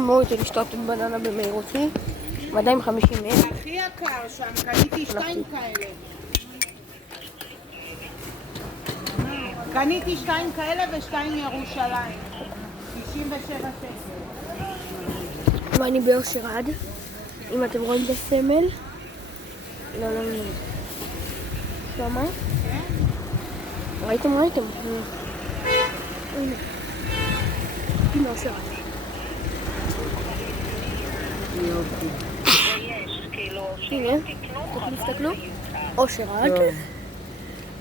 מאוד לשתות את בננה במהירותי. 250,000. הכי יקר שם, קניתי 2 כאלה. קניתי 2 כאלה ו2 ירושלים. 97 שקל. ואני באושר עד. אם אתם רואים את הסמל. לא. שמה? כן? ראיתם? הנה. הנה אושר עד. הנה, תסתכלו. אושר עד.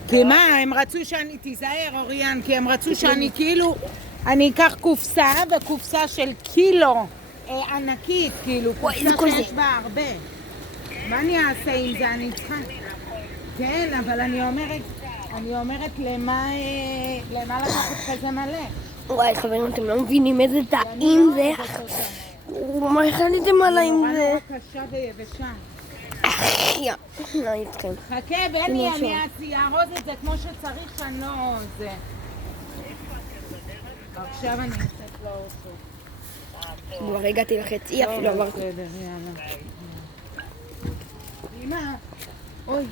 כי מה, הם רצו שאני, תיזהר אוריאן, כי הם רצו שאני כאילו, אני אקח קופסה, וקופסה של קילו ענקית, כאילו, קופסה שיש בה הרבה. מה אני אעשה עם זה? אני צריכה... כן, אבל אני אומרת למה לקחת כזה מלא? וואי, חברים, אתם לא מבינים איזה טעים זה. מה הכנתם עליי עם זה? נורא קשה ויבשה. לא איתכם. חכה, בני, אני אארוז את זה כמו שצריך שאני לא... זה. עכשיו אני אצאת לאוטו. כבר הגעתי לחצי, אפילו עברתי. בסדר, יאללה. אמא, אוי.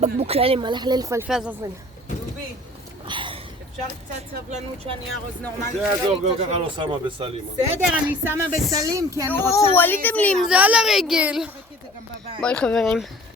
בקבוק שלם הלך לפלפל זזל. דובי, אפשר קצת סבלנות שאני ארוז נורמלי? זה יעזור, גם ככה לא שמה בסלים. בסדר, אני שמה בסלים כי אני רוצה... עליתם לי עם זה על הרגל. ביי חברים.